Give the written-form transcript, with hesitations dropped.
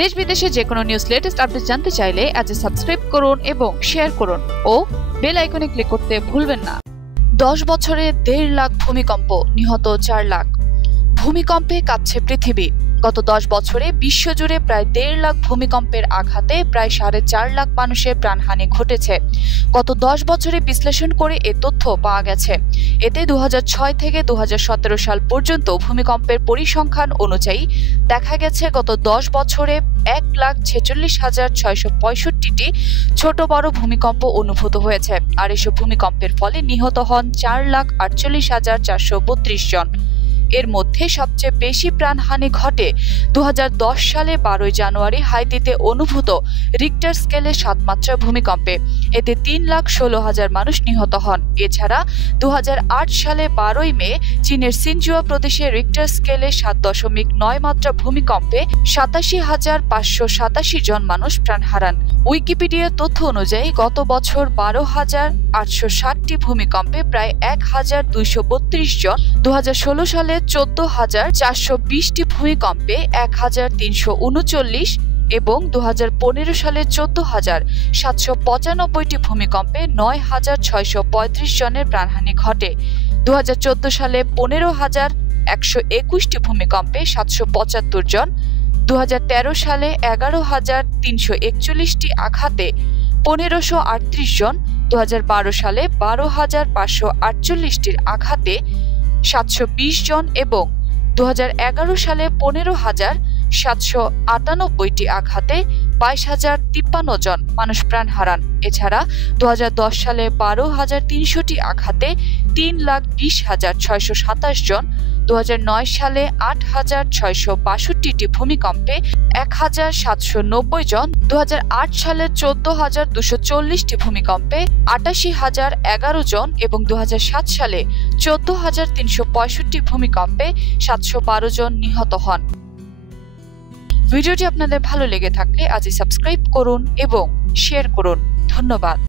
দেশ বিদেশে যে কোনো নিউজ লেটেস্ট আপডেট জানতে চাইলে আজ সাবস্ক্রাইব করুন এবং শেয়ার করুন ও বেল আইকনে ক্লিক করতে ভুলবেন না। 10 বছরে 1.5 লাখ ভূমিকম্প, নিহত 4 লাখ। ভূমিকম্পে কাঁপছে পৃথিবী। গত 10 বছরে বিশ্বজুড়ে প্রায় 1.5 লাখ ভূমিকম্পের আঘাতে প্রায় 4.5 লাখ মানুষের প্রাণহানি ঘটেছে। গত 10 বছরে বিশ্লেষণ করে এ তথ্য পাওয়া গেছে। এতে 2006 থেকে 2017 সাল পর্যন্ত ভূমিকম্পের পরিসংখ্যান অনুযায়ী দেখা গেছে গত 10 বছরে 1,46,665টি ছোট বড় ভূমিকম্প অনুভূত হয়েছে। আর এসব ভূমিকম্পের ফলে নিহত হন 4,48,432 জন। এর মধ্যে সবচেয়ে বেশি প্রাণহানি ঘটে 2010 সালে 12 জানুয়ারি হাইতিতে অনুভূত রিক্টার স্কেলে 7 মাত্রার ভূমিকম্পে। এতে 3,16,000 মানুষ নিহত হন। এছাড়া 2008 সালে 12 মে চীনের সিনজুয়া প্রদেশে রিক্টার স্কেলে 7.9 মাত্রা ভূমিকম্পে 87,587 জন মানুষ প্রাণ হারান। উইকিপিডিয়ার তথ্য অনুযায়ী গত বছর 12,860টি ভূমিকম্পে প্রায় 1,232 জন, 2016 সালে 14,420টি ভূমিকম্পে 1,339 এবং 2015 সালে 14,795টি ভূমিকম্পে 9,635 জনের প্রাণহানি ঘটে। 2014 সালে 15,121টি ভূমিকম্পে 775 জন, 2013 সালে 11,341টি আঘাতে 1,538 জন, 2012 সালে 12,548টির আঘাতে 720 জন এবং 2011 সালে 15,798টি আঘাতে 22,053 জন মানুষ প্রাণ হারান। এছাড়া 2010 সালে 12,300টি আঘাতে 3,20,627 জন, 2009 সালে 8,662টি ভূমিকম্পে 1,790 জন, 2008 সালে 14,240টি ভূমিকম্পে 88,011 জন এবং 2007 সালে 14,365 ভূমিকম্পে 712 জন নিহত হন। ভিডিওটি আপনাদের ভালো লেগে থাকলে আজই সাবস্ক্রাইব করুন এবং শেয়ার করুন। ধন্যবাদ।